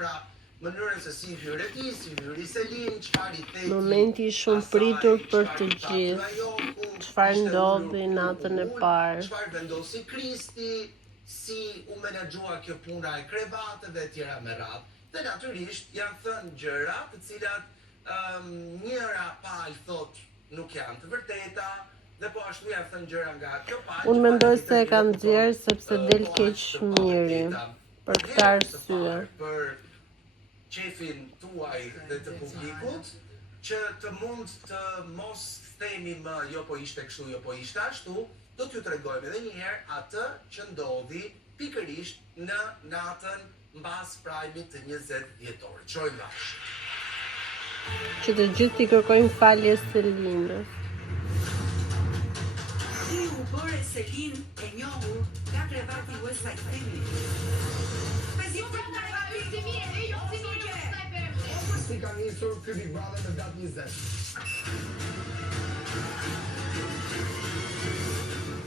pra mënyrën se si hyre ti, si hyri Selin, çfarë i theti. Momenti I shumë pritur për të gjithë. Çfarë ndodhi natën e parë? Çfarë vendosi Kristi, si u menaxhua kjo puna e krevateve e tjera me radhë. Dhe natyrisht janë thënë gjëra të cilat njëra palë thot nuk janë të vërteta, dhe po ashtu janë thënë gjëra nga kjo palë. Unë mendoj se e kanë nxjerrë sepse del keq miri. Për këtë arsye. Për qefin tuaj dhe të publikut, që të mund të mos themi më jo po ishte kështu, jo po ishte ashtu, do t'ju tregojmë edhe një herë atë që ndodhi pikërisht në natën mbas prajmit të 20 dhjetorit. Shojmë bashkë. Që të gjithë t'i kërkojmë falje Selinës. Ti u bëre Selin e njohur nga krevati West Side Family. Si ka njësur ky Big Brother në datë 20.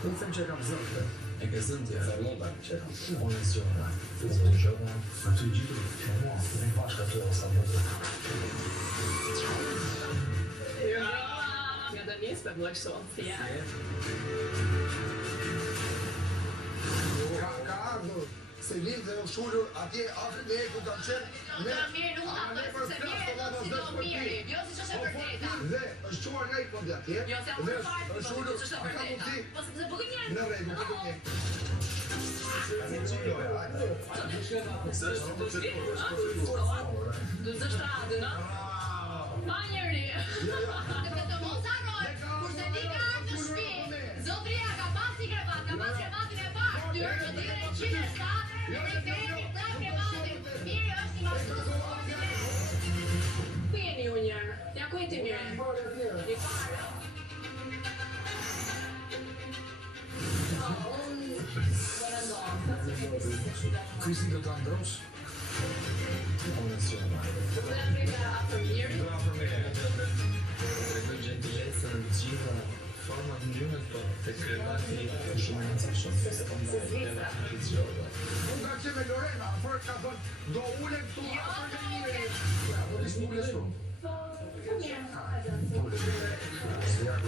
Unë them që kam zëndë. E ke zëndë, e lota që kam zëndë. Unë e zëndë. Unë e zëndë. Në të gjithë, në mua, të një bashka të e sa më të. Ja, dan is het wel zo. Ja. Ka ardhur Selin dhe u shulur atje afër me ku kam qenë me Mirë, nuk ka të se mirë, do si do mirë. Jo, si që është e vërteta. dhe është quar nga I fondi atje. Jo, se dhe unë farë, është shulur që është e vërteta. Po se po gënjen. në rregull, po gënjen. Du zë shtradë, në? Ma njëri. Dhe të mos harroj, kur se di ka ardhur në shtëpi, zotria ka pasi krevat, ka pas krevatin e parë, dyrë të dire 107, dhe i themi këta krevatin, mirë është I mashtu. Ku jeni ju njërë? Ja ku jeti mirë? I parë. Kristi do ta ndrosh? Unë e zëndë. Dhe nga afër mirë. Tregoj gjentilesën në gjitha format ndrymet, po të krevati shumë në cishon. Unë ka që me Lorena, për ka thënë, do ule këtu afër me njëri. Po ishtë ule shumë.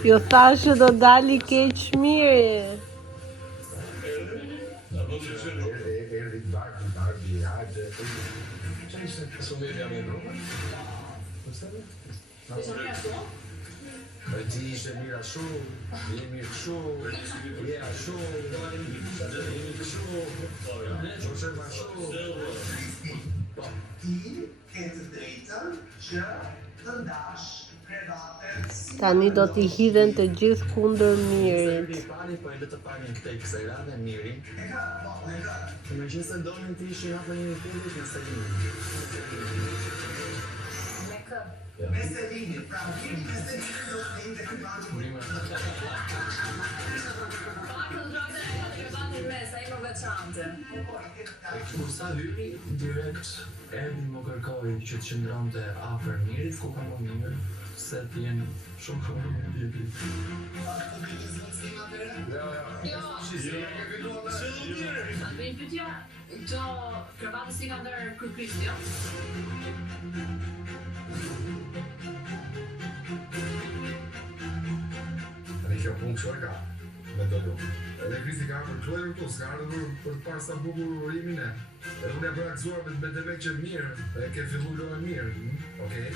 Jo thashë do dali keq miri. Erdi Barbie, hajde. Shumë mirë jam e Roma. Ti ishe mira shumë, je mirë shumë, je a shumë, jemi këshu, qoshe ma shumë. Ti ke të drejtën që të ndash krevatet. Tani do t'i hidhen të gjithë kundër mirit. Pari, po e le të parin këtej kësaj rane mirin. E ka, po, e ka. Me që se donin të ishin hapë një fundit në Selinin. Me kë? Me Selinin, pra me Selinin do të hidhe krevatet. Pakë të drogë e ka krevatin mes, a I më veçante. Kur sa hyri, direkt erdi më kërkoj që të qëndronte afër mirit, ku ka më mirë, se t'jenë shumë mirë. A të bëjmë pytja, këto krevatës si ka ndërë kër Kristi, jo? Tani kjo punë qërë ka, me të du. Edhe Kristi ka për kluaj këtu, s'ka ardhur për të parë sa bukur urimin e. Edhe unë e për akzuar me të me që mirë, e ke fillu lojë mirë, okej?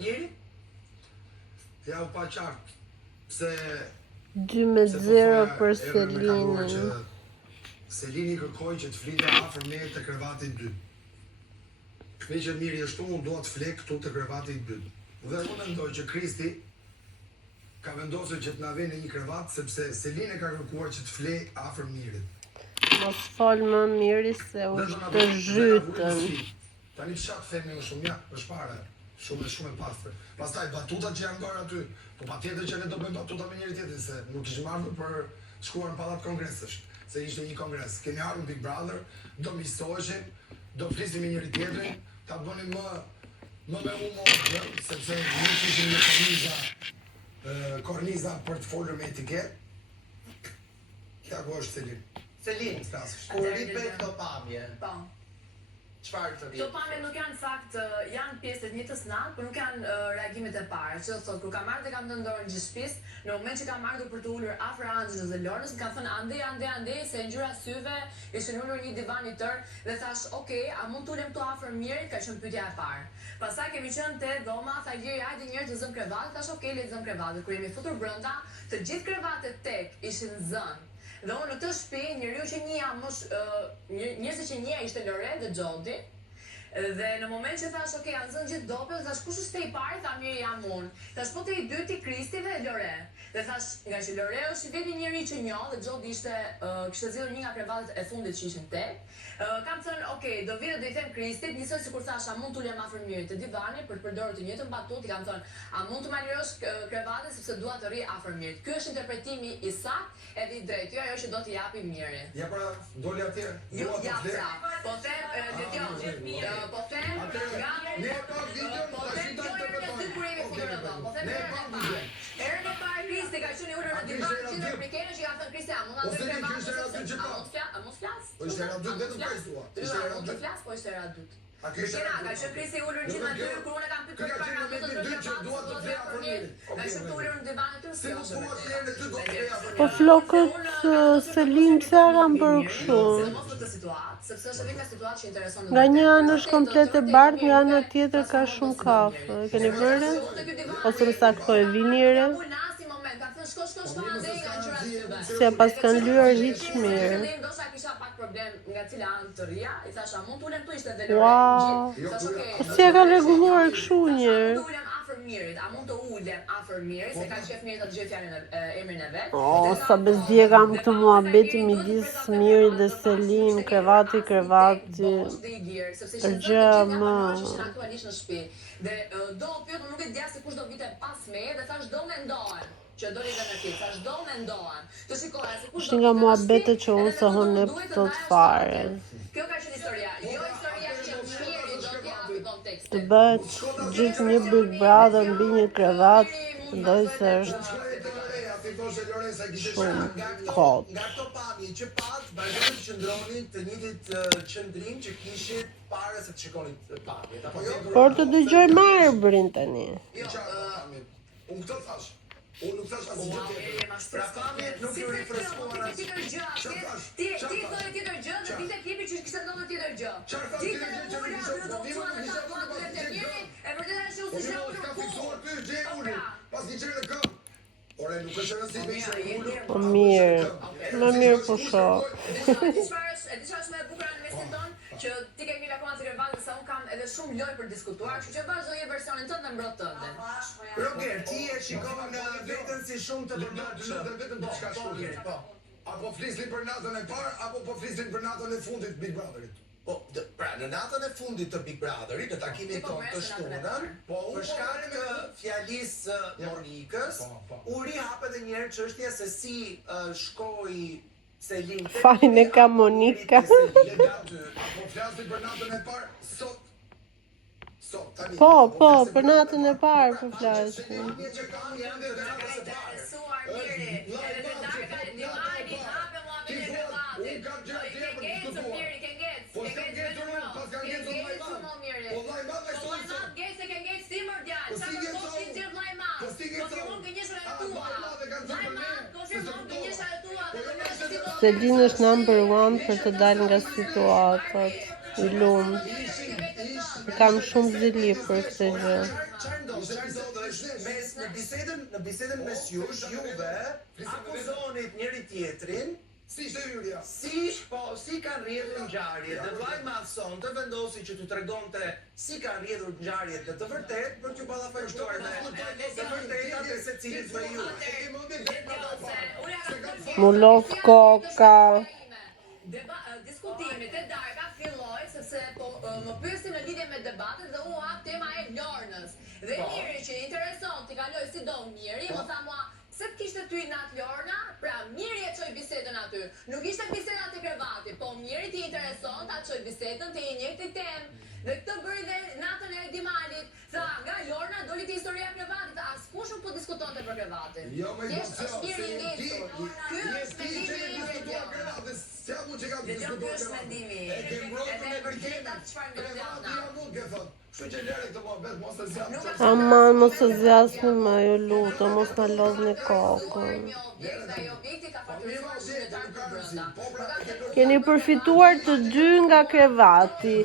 Njëri? Ja u pa qartë, se 2-0 për Selinën. Selini kërkoj që të flite afër me të krevatit 2. Me që mirë jeshtu, unë do të flek këtu të krevatit 2. Dhe unë mendoj që Kristi ka vendosur që të na vënë një krevat, sepse Selini ka kërkuar që të flej afër mirit. Mos fol më miri se u të zhytën. Tani çfarë themi më shumë ja, është para. Shumë e pastër. Pastaj batutat që janë bërë aty, po patjetër që ne do bëjmë batuta me njëri tjetrin se nuk kishim ardhur për shkuar në pallat kongresësh, se ishte një kongres. Kemi ardhur Big Brother, do miqësoheshim, do flisim me njëri tjetrin, ta bënim më me humor, sepse nuk ishim në familja korniza për të folur me etiket. Kja ku është Selin? Selin, kur ripe këto pamje, Po. çfarë të Këto rritë? pamje nuk janë fakt, janë pjesë të njëjtës natë, por nuk janë reagimet e para. Që do thotë kur kam ardhur dhe kam të ndorën gjithë shtëpisë, në moment që kam ardhur për të ulur afër Anxhës dhe Lornës, më kanë thënë ande, se ngjyra syve ishin ulur një divan i tërë dhe thash, "Okej, a mund të ulem këtu afër Mirit?" Ka qenë pyetja e parë. Pastaj kemi qenë te dhoma, tha Liri, hajde njerëz të zëm krevatet, thash, "Okej, le të zëm krevatet." Kur jemi futur brenda, të gjithë krevatet tek ishin zënë. Dhe unë në këtë shtëpi, njerëzit që njeh ishte Lore dhe Xhodi. Dhe në moment që thash, "Okej, janë zënë gjithë dopet", thash, "Kush është te i pari?" Tha, "Miri, jam unë." Thash, "Po te i dyti Kristi dhe Lore." Dhe thash, nga që Lore është i veti njeri që njoh dhe Xhodi kishte zgjedhur një nga krevatet e fundit që ishin tek. Kam thënë, "Okej, do vi dhe do i them Kristit", njësoj sikur thash, "A mund të ulem afër Mirit të divanit për të përdorur të njëjtën batutë", i kam thënë, "A mund të ma lirosh krevatin sepse dua të rri afër Mirit." Ky është interpretimi i saktë edhe i drejtë. Jo ajo që do t'i japi Miri. Ja pra, doli atje. Jo, Dua të ja flet. pra. Po them, po them, Ne pa video, po tash them, ta interpretojmë. Po them, Ne pa video. Erën e parë Kristi ka qenë ulur në divan gjithë afrikanë që ka thënë Kristi, a mund ta ndër krevatin? A mund flas? Po ishte era dytë vetëm për thua. Ishte era Mund të dytë. flas, po ishte era dytë. A kishte era Ka qenë Kristi ulur gjithë aty kur unë kam pyetur për dytë që dua të flet afër Mirit. Ka qenë ulur në divan aty. Si mos thua se ende ty do të flet afër Po flokët Selin pse e kanë bërë kështu? Sidomos në këtë situatë, sepse është vetëm situatë që intereson. Nga një anë është komplet e bardhë, nga ana tjetër ka shumë kafe. E keni vënë? Ose më saktë vini re? Se pas kanë lyer hiç mirë. Ndoshta kisha pak problem nga cila anë të rria, i thasha mund të ulem tu ishte dhe Wow. Thash, "Okej, Po si e ka rregulluar kështu një? Të ulem afër Mirit, a mund të ulem afër Mirit, se ka qef Mirit të gjej fjalën emrin e vet." Oh, sa bezdje kam këtë muhabeti midis Mirit dhe Selin, krevati. Gjë më. Aktualisht në shtëpi. Dhe do pyet, nuk e dija se kush do vite pas meje dhe thash do mendohen. Që do rritë në tjetë, thash do mendohen. Të shikoja se kush do Është nga muhabetet që unë se hone tot fare. Kjo ka qenë historia. Jo historia që Miri do t'japi kontekstin. Të bëhet gjithë një Big Brother mbi një krevat, mendoj se është shumë kot. Nga këto pamje që pat, vazhdojnë të qëndronin të njëjtit qëndrim që kishin para se të shikonin pamjet. Apo jo? Por të dëgjoj Marbrin tani. Unë këtë thash. Unë nuk thash asgjë tjetër. Pra pamjet nuk ju rifreskuan as. Ti thoi tjetër gjë dhe dite klipi që kishte ndodhur tjetër gjë. Ti të ula aty do të thuan ata faktet e Mirit, e vërtetë është u Unë mos ka fiksuar ty gjë unë. Pas një çelë këm. Ore nuk është rëndësi me ishte ulur. Po mirë. Më mirë po shoh. E di çfarë është më e bukur në mesin ton, që ti ke mirë akoma si krevat se un kam edhe shumë lojë për diskutuar, kështu që vazhdoje versionin tënd dhe mbrot tënde. Roger, ti e shikon në veten si shumë të përdorshëm. Vetëm diçka shkruaj. Po. Apo flisin për natën e parë apo po flisin për natën e fundit Big Brotherit. Po, pra në natën e fundit të Big Brotherit, në takimin ton të shtunën, për shkak të fjalisë Monikës, u rihapet edhe një herë çështja se si shkoi Selin. Fajin e ka Monika. Apo flasin për natën e parë sot. Tani. Po, për natën e parë po flasim. Që kam janë të natës së parë. Selin është #1 për të dalë nga situatat. I lumt. Kam shumë zili për këtë gjë. Në bisedën mes jush, juve akuzonit njëri tjetrin Si ishte hyrja? Si kanë rrjedhur ngjarjet. Dhe vllai Madson të vendosi që t'u tregonte si kanë rrjedhur ngjarjet dhe të vërtet për t'ju ballafaqësuar me të vërtetat e secilit prej ju. Mullov koka. Diskutimit e darka filloi sepse më pyesin në lidhje me debatet dhe u hap tema e Lornës. Dhe Miri që intereson t'i kaloj si do Miri, më tha mua, pse të kishte ty nat Lorna? Pra Miri e çoi bisedën bisedën aty. Nuk ishte biseda te krevati, po njëri ti intereson ta çoj bisedën te një njëjti temë. Dhe këtë bëri dhe natën e Dimalit. Tha, nga Lorna doli te historia e krevatit, askush nuk po diskutonte për krevatin. Jo, më Thjesht është mirë i ngecur. Ky është mendimi i vetë. Siamo që kam Ky diskutuar. është mendimi. E kem rrotë Edhe me e vërtetat çfarë krevati ndërgjana. ja nuk e thot. Kështu që lere këtë mohabet, mos e zjat. Aman, mos e zjasni më, ju lutem, mos na lodhni kokën. Keni përfituar të dy nga krevati.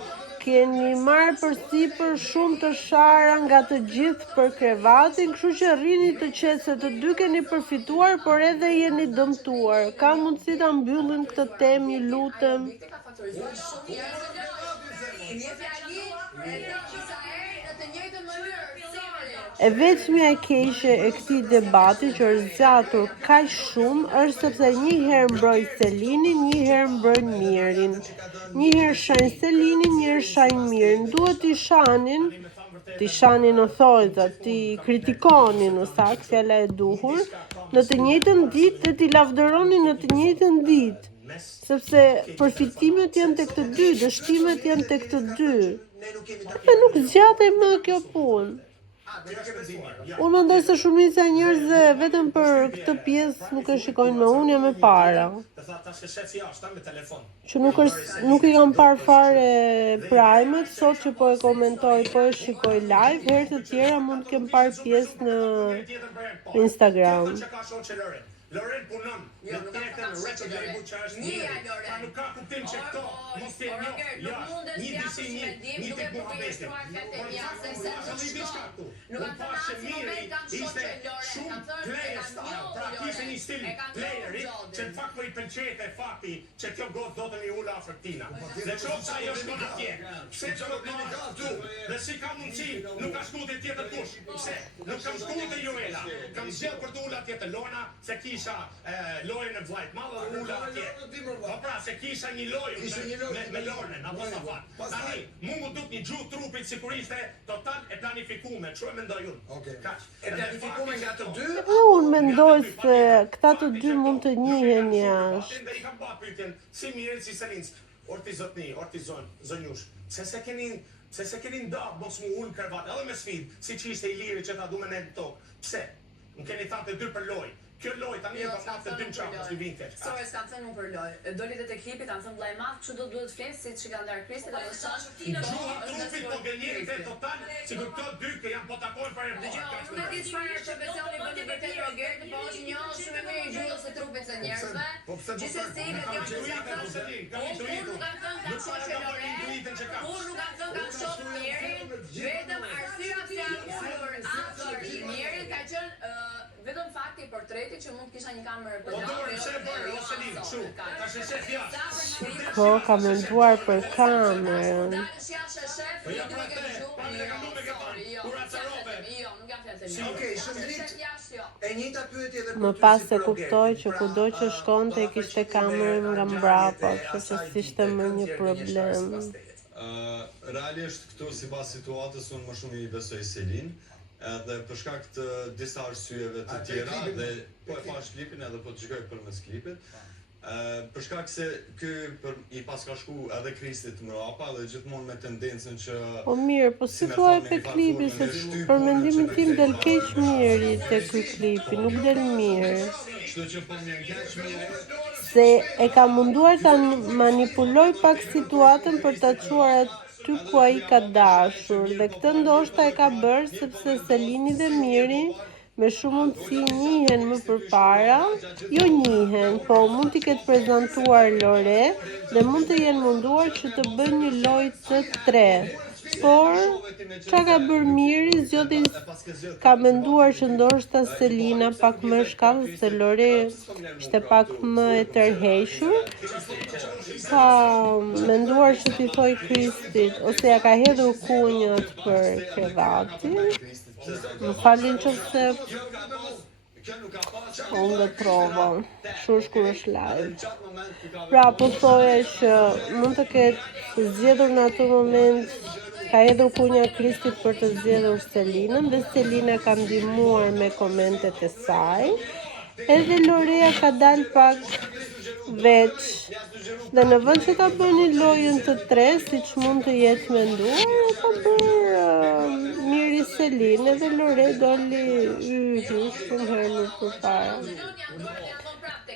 Keni marrë përsipër shumë të shara nga të gjithë për krevatin, kështu që rrini të qetë se të dy keni përfituar, por edhe jeni dëmtuar. Ka mundësi ta mbyllim këtë temë, ju lutem. E vetmja e keqe e këtij debati që është zgjatur kaq shumë është sepse një herë mbroj Selinin, një herë mbroj Mirin. Një herë shajnë Selinin, një herë shajnë Mirin. Duhet t'i shanin në thojza, t'i kritikonin në sakt, fjala e duhur, në të njëjtën ditë dhe t'i lavdëronin në të njëjtën ditë. Sepse përfitimet janë tek të dy, dështimet janë tek të dy. E nuk zgjatej më kjo punë. Unë mendoj se shumica e njerëzve vetëm për këtë pjesë nuk e shikojnë me unë, jam e para. Që nuk i kam parë fare Prime-et, sot që po e komentoj, po e shikoj live, herë të tjera mund të kem parë pjesë në Instagram. Loren punon në tjetën rrëtë dhe i bu që është njëri. Ta nuk ka kuptim që këto mos të një disi një të muhabetin. Nuk pa që miri ishte shumë player style, pra kishte një stil playeri që në fakt për i pëlqete fakti që kjo gotë do të një ulla afërtina. Dhe qofta ajo shkon atje, pse që nuk në tu, dhe si ka mundësi, nuk ka shku të tjetër kush, pse, nuk kam shku të Joela, kam zgjellë për të ulla tjetër Lorna, se kisha lojën e vlajt madhe dhe ulla atje. Po pra, se kisha një lojë me Lornën, apo sa fat. Tani, mu duk një gjuhë trupit sikuriste total e planifikume, që e mendoj unë. E planifikume nga të dy? Unë mendoj se këta të dy mund të njihen jashtë. Dhe i kam pa pyetjen, si Mirin, si Selinc, orti zotni, orti zonjush, se se keni nda mos mu ullë krevat, edhe me sfid, si që ishte i liri që ta du me në tokë. Pse? Më keni thënë të dy për lojë. Kjo lojë tani e ka të dy çapës i vinte. Sorry, s'kam thënë unë për lojë. Doli te klipi, kanë thënë vllai madh, kështu do duhet flet si që ka ndar Kristi, do të thosh. Trupit po gënjerte total, sikur këto dy që janë po takojnë para e Dgjoj, nuk e di çfarë profesioni bën vërtet Roger, po është një shumë mirë i gjuhës së trupit të njerëzve. Gjithsesi, ne jam të sigurt. Nuk kanë thënë ka shoqë Lore. Nuk kanë thënë ka shoqë Mieri. Vetëm arsyeja pse janë ulur afër Mierit ka qenë vetëm fakti i portretit që mund kisha një kamerë për Po, ka menduar për kamerën. Më pas se kuptoj që kudo që shkonte e kishte kamerën nga mbrapa, kështu që s'ishte më një problem. Realisht këtu sipas situatës unë më shumë i besoj Selin, edhe për shkak të disa arsyeve të tjera dhe po e pash klipin edhe po të gjykoj përmes klipit. Për shkak se ky i paska shku edhe Kristit mrapa dhe gjithmonë me tendencën që Po mirë, po si thua e pe klipi, se për mendimin tim del keq Miri te ky klipi, nuk del mirë. Se e ka munduar ta manipuloj pak situatën për ta çuar aty ku ai ka dashur, dhe këtë ndoshta e ka bërë sepse Selini dhe Miri me shumë mundësi njihen më përpara, jo njihen, po mund t'i ketë prezantuar Lore dhe mund të jenë munduar që të bëjnë një lojë të tre. Por, çka ka bërë Miri, zgjodhi ka menduar që ndoshta Selina pak më shkallë se Lore ishte pak më e tërhequr. Ka menduar që t'i thoj Kristit, ose ja ka hedhur kunjët për krevatin. Më falin që se unë dhe trova, shush kur është live. Pra, po thoja që mund të ketë zgjedhur në atë moment, ka hedhur kunja Kristit për të zgjedhur Selinën, dhe Selina ka ndihmuar me komentet e saj. Edhe Lorea ka dalë pak veç. Dhe në vend që ta bëni lojën të tre, siç mund të jetë menduar, ka bërë Miri Selin edhe Lore doli shumë herë më përpara.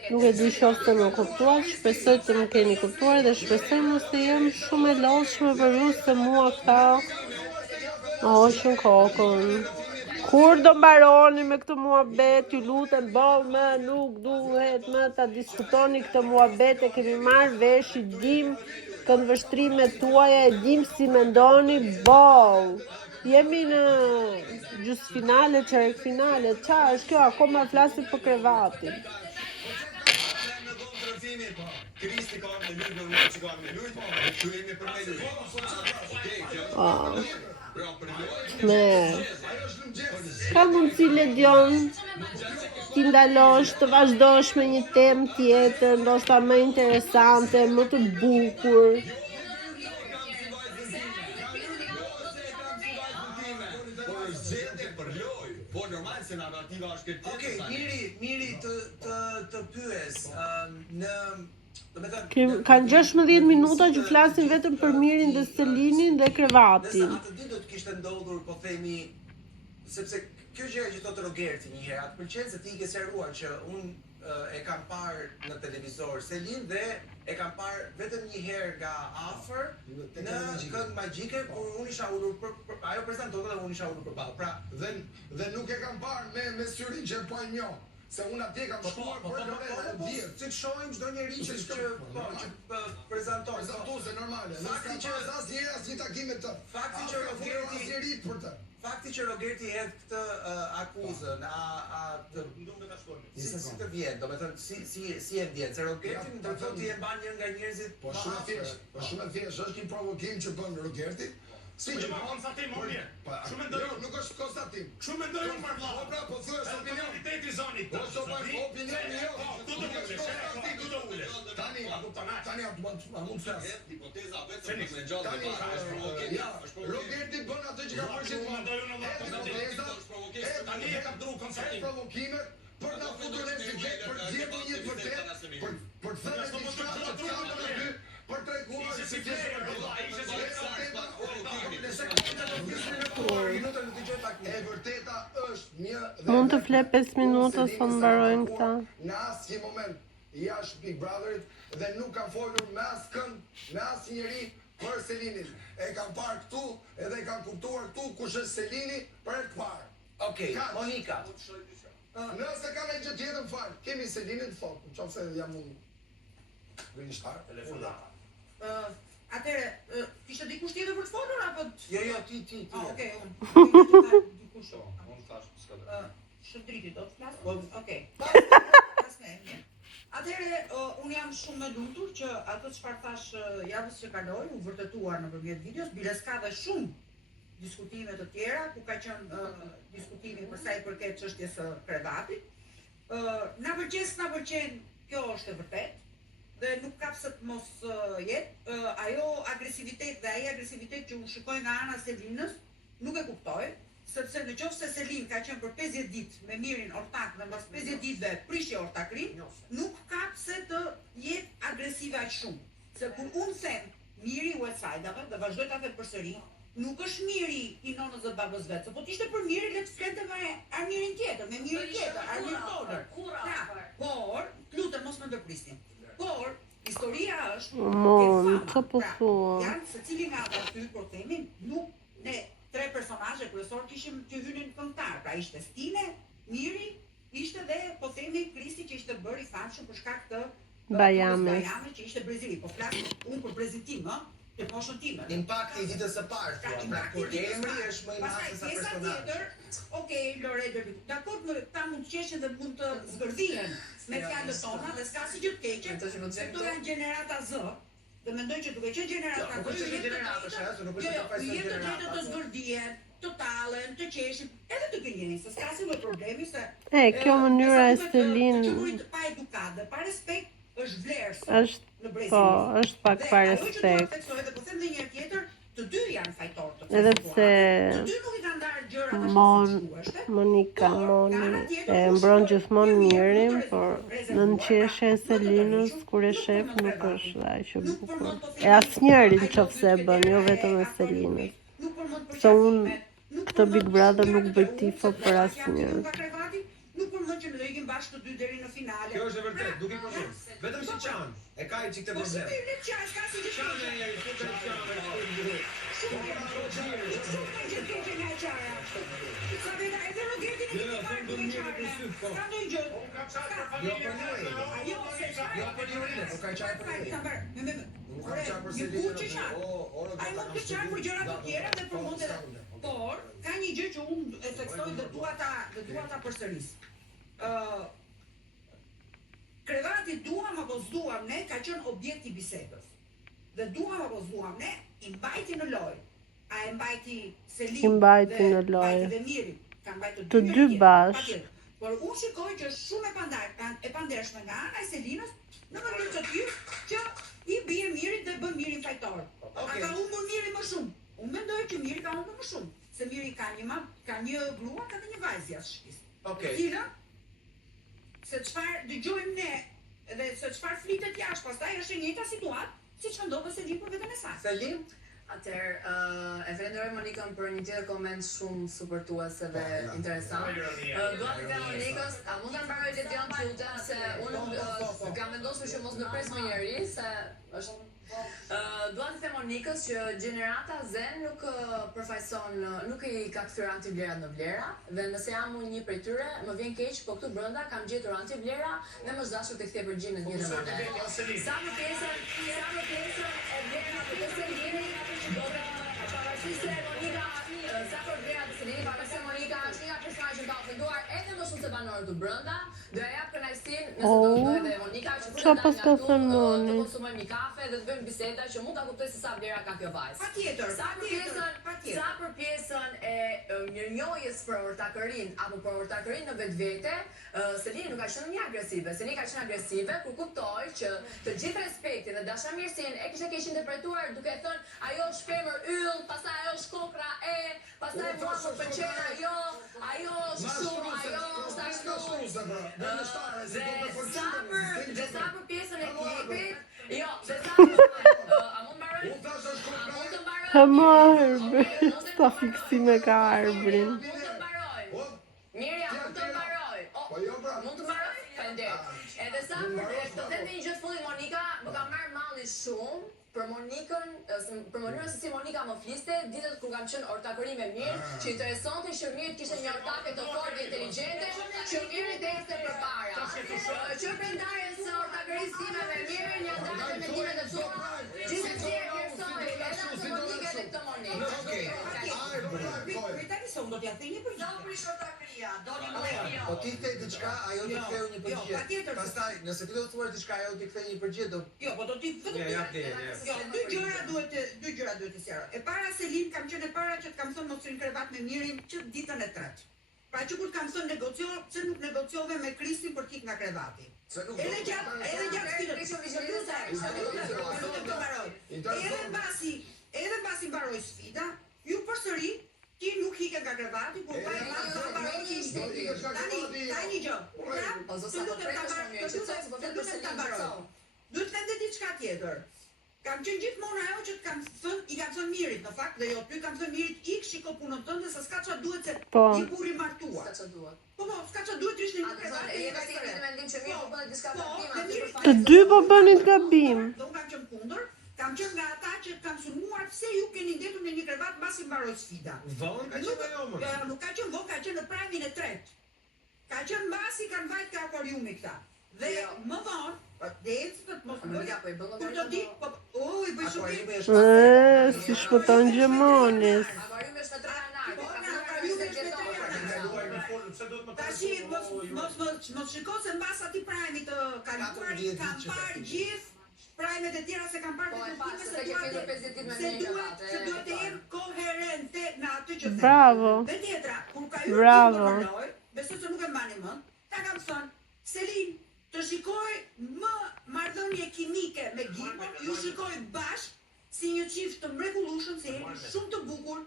Nuk e di qoftë më kuptuar, shpresoj të më keni kuptuar dhe shpresoj mos të jem shumë e lodhshme për ju se mua ka hoqën kokën. Kur do mbaroni me këtë muhabet, ju lutem, më nuk duhet më ta diskutoni këtë muhabet, e kemi marrë vesh, i dim këndvështrimet tuaja, e dim si mendoni, jemi në gjysmëfinale, çerek finale, qa është kjo, akoma flasim për krevatin. Kristi ka me lujt, në që ka me lujt, që jemi për me lujt. Ka mundësi Ledion ti ndalosh të vazhdosh me një temë tjetër, ndoshta më interesante, më të bukur. Okej, miri të pyes, Kanë 16 minuta që flasin vetëm për Mirin dhe Selinin dhe krevatin. Atë ditë do të kishte ndodhur, po themi, sepse kjo gjë që thotë Rogerti një herë, atë pëlqen se ti ke sqaruar që unë e kam parë në televizor Selin dhe e kam parë vetëm një herë nga afër në Këngë Magjike kur unë isha ulur ajo prezantonte dhe unë isha ulur përballë. Pra, dhe nuk e kam parë me syrin që po e njoh. Se unë atje kam shkuar për Lorena, si të shohim çdo njeri që prezanton. Prezantuese normale. Fakti që asnjë takim me të. Fakti që Rogerti hedh këtë akuzën, si të vjen, domethënë si e vjen, se Rogerti më thotë ti e mban një nga njerëzit. Po shumë e thjeshtë, është një provokim që bën Rogerti. Si që konstatim, më mirë. Shumë mendoj unë. Nuk është konstatim. Shumë mendoj unë për vllai. Po pra, po thuaj se opinioniteti zonit. Po so pa opinioni jo. Tu do të ulesh. Tani mund të flas. Hipoteza vetëm me ngjallë me Rogerti bën atë që ka përgjithë. Mendoj unë tani e ka dru konstatim. Provokimet për ta futur në subjekt për gjithë një vërtet, për të thënë diçka që ka aty, për treguar se ti Mund të fle 5 minuta sa mbarojnë këta. Në asnjë moment jashtë Big Brotherit dhe nuk kam folur me askënd, me asnjë njeri për Selinin. E kam parë këtu edhe e kam kuptuar këtu kush është Selini për herë të parë. Okej, Monika. Nëse ka një gjë tjetër fal, kemi Selinin thotë, nëse jam unë gënjeshtar telefonata. Atëre, kishte dikush tjetër për të folur apo? Jo, ti. Okej, unë. Dikush. Unë thash s'ka. Shëndriti do të flas? Okej. Atëre, unë jam shumë e lumtur që ato çfarë thash javës që kaloi u vërtetuar nëpërmjet videos, biles ka dhe shumë diskutime të tjera ku ka qenë diskutimi për sa i përket çështjes së krevatit. Na pëlqen, kjo është e vërtetë. Dhe nuk ka pse të mos jetë, ajo agresivitet dhe ai agresivitet që unë shikoj nga ana Selinës, nuk e kuptoj, sepse në qoftë se Selin ka qenë për 50 ditë me Mirin ortak dhe mbas 50 ditëve prishje ortakrin, nuk ka pse të jetë agresive aq shumë. Se kur unë them Miri u Esajdave dhe vazhdoj ta them përsëri, nuk është Miri i nonës dhe babës vetë, se po t'ishte për Miri le të flente me Armirin tjetër, me Mirin tjetër, Armir Toller. Por, lutem mos më ndërprisni. Por, historia është janë se cili nga ata dy, por themi, nuk ne tre personazhe kryesor kishim që hynin këngëtar, pra ishte Stine, Miri, ishte dhe po themi Kristi që ishte bërë i famshëm për shkak të Bajames që ishte brezili, po flas unë për breziltim, të poshën time. Impakti i ditës së parë, pra kur emri është më i madh se sa personazhi. Okej, Lore, dakord, ta mund të qeshin dhe mund të zgërdhihen me fjalët tona dhe s'ka si gjë të keqe. Këto janë gjenerata Z. Dhe mendoj që duke qenë gjenerata Z, jetë të drejtë të zgërdhihen, të tallen, të qeshin, edhe të gënjenin, se s'ka si më problemi se kjo mënyra e Selin pa edukat dhe pa respekt është vlerëse në Brezilë. Po, është pak pa respekt. Dhe po them edhe një tjetër, të dy janë fajtorë të Edhe pse të dy nuk i kanë ndarë Monika Moni e mbron gjithmonë mirin, por në qeshje e Selinës kur e shef nuk është dhe aq e bukur. E asnjëri nëse e bën, jo vetëm e Selinës. Se unë këtë Big Brother nuk bëj tifo për asnjë. Nuk përmend që do ikin bashkë të dy deri në finale. Kjo është e vërtetë, duke i përmend. Vetëm si çan. E ka i çikte problem. Por, ka një gjë që unë e theksoj dhe dua ta përsëris. Krevati duam apo s'duam ne ka qenë objekt i bisedës. Dhe duam apo s'duam ne i mbajti në lojë. A e mbajti Selin I mbajti në lojë. dhe Miri. Ka mbajtur Të dy bashkë. Por unë shikoj që është shumë e pandershme nga ana e Selinës në mënyrë të tillë që i bie Mirit dhe bën Mirin fajtor. A ka humbur Miri më shumë? Unë mendoj që Miri ka humbur më shumë, se Miri ka një grua, ka dhe një vajzë jashtë shtëpisë. Cila, se çfarë dëgjojmë ne dhe se çfarë flitet jashtë, pastaj është e njëjta situatë siç ka ndodhur Selin për veten e saj. Selin? Atëherë, e falenderoj Monikën për një tjetër koment shumë supportuese dhe interesant. Dua të them Monikës, a mund ta mbaroj Ledion të lutem se unë kam vendosur që mos më pres më njëri, se është dua të them Monikës që gjenerata zen nuk përfaqëson, nuk i ka kthyer antivlerat në vlera, dhe nëse jam unë një prej tyre, më vjen keq, po këtu brenda kam gjetur antivlera dhe më dashur të kthej përgjigjen në një mënyrë. Sa për pjesën e vlera për të Selini, do të pavarësisht se Monika, sa për vlera të Selini, pavarësisht se Monika është një personazh që ka ofenduar edhe më shumë se banorët të brenda, do ja jap kënaqësinë nëse do edhe Monika që të konsumojmë një kafe dhe të bëjmë biseda që mund ta kuptoj se sa vlera ka kjo vajzë. Patjetër. Sa për pjesën e mirënjohjes për ortakërinë apo për ortakërinë në vetvete, Selini nuk ka qenë një agresive. Selini ka qenë agresive kur kuptoi që të gjithë respektin dhe dashamirësinë e kishte keq interpretuar duke thënë ajo është femër yll, pastaj ajo është kokra pastaj mua më pëlqen ajo është kështu, ajo është ashtu. Dhe sa për pjesën e klipit, jo, dhe sa për Ha më arbër, sa fiksime ka arbrin. Mirja, mund të mbaroj. Mund të mbaroj? Faleminderit. Edhe sa për të thënë një gjë të fundit, Monika më ka marrë malli shumë për Monikën, për mënyrën se si Monika më fliste, ditët kur kam qenë ortakëri me Mirë, që interesonte që Mirë kishte një ortake të fortë dhe inteligjente, që Mirë të ecte përpara. Që prendarjen së ortakërisë time me Mirë, një ndajë me time të tua, gjithsesi e vlerësoj edhe atë Monikën dhe këtë Monikë. Tani son do t'ja thënë një përgjigje. Do prish ortakëria, doni më e kjo. Po ti the diçka, ajo do të theu një përgjigje. Pastaj, nëse ti do të thuash diçka, ajo do të kthej një përgjigje, do. Jo, po do ti vetëm. Jo, dy gjëra duhet të sqaroj. E para Selin kam qenë e para që të kam thënë mos rin krevat me Mirin që ditën e tretë. Pra që kur të kam thënë negocio, pse nuk negociove me Kristin për t'ik nga krevati. Edhe gjatë edhe mbasi mbaroi sfida, ju përsëri ti nuk hiket nga krevati, por pa tani gjë. Duhet të them diçka tjetër. Kam qenë gjithmonë ajo që i kam thënë Mirit, në fakt, dhe jo ty kam thënë Mirit ik shiko punën tënde se s'ka çfarë duhet se je burri martuar. S'ka çfarë duhet. Po, s'ka çfarë duhet ishte një krevati. Të dy po bënin gabim. Do kam qenë kundër. Kam qenë nga ata që kam sulmuar pse ju keni ndetur në një krevat mbasi mbaroi sfida. Vonë ka qenë ajo më. Jo, nuk ka qenë vonë, ka qenë në prajmin e tretë. Ka qenë mbasi kanë vajt ka akvariumi këta. Dhe më vonë, decët mos më ja po i bëllë. Kur do di, po i bëj shumë. Si shpëton Gjemonis. Akvariumi është me 3 janar. Tashi mos shiko se mbas atij prajmit të kaluarit kam parë gjithë prajmet e tjera se kam parë të time se duhet të jem koherente në atë që them. Bravo. Dhe tjetra, kur ka ju besoj se nuk e mbani mend, ta kam thënë, Selin, të shikoj më marrëdhënie kimike me Gimon, ju shikoj bashkë si një çift të mrekullueshëm, se jeni shumë të bukur,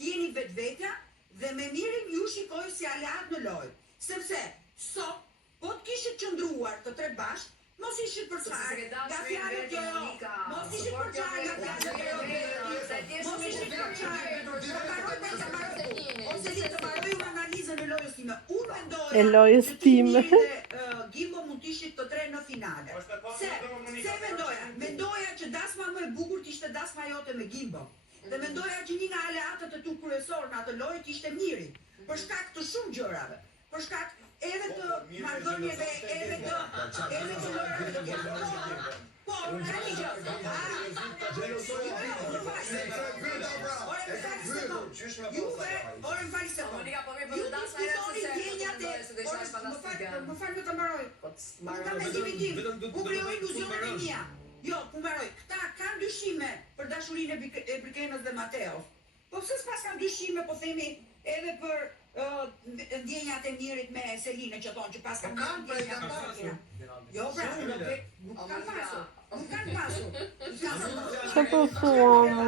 jeni vetvetja Dhe me mirin ju shikoj si aleat në lojë. Sepse sot, po të kishit qëndruar të tre bashkë, mos ishit përçarë nga fjalët jo. Mos ishit përçarë nga fjalët jo. Mos ishit përçarë. Ose li të mbaroj unë analizën e lojës time. Unë mendoja E lojës time. Gimbo mund të ishit të tre në finale. Se mendoja? Mendoja që dasma më e bukur t'ishte dasma jote me Gimbo. Dhe mendoja që një nga aleatët e tu kryesor në atë lojë t'ishte Miri. Për shkak të shumë gjërave. Për shkak edhe të marrëdhënieve, edhe të lojrave të tjera. Po, tani gjë. Ore më fali se po. Ju diskutoni ndjenjat e... Më falë me të mbaroj. Ka mendimin tim. U krijoi iluzionet e mia. Jo, ku mbaroj. Këta kanë dyshime për dashurinë e Brikenës dhe Mateos. Po pse s'pas kanë dyshime, po themi, edhe për ndjenjat e Mirit me Selinën që thonë që pas kanë ndjenjat. Jo, pra, nuk kanë pasur. Nuk kanë pasur. Që po thuam?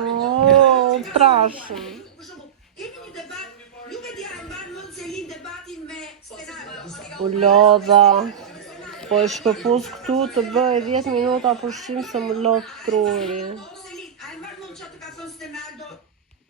O, trashën. Për shembull, kemi një debat, nuk e di a e mban mend Selin debatin me Stenaro. U lodha. Po e shkëpuz këtu të bëj 10 minuta pushim se më lodh truri. Selin, a e mban mend çfarë të ka thënë Stenaldo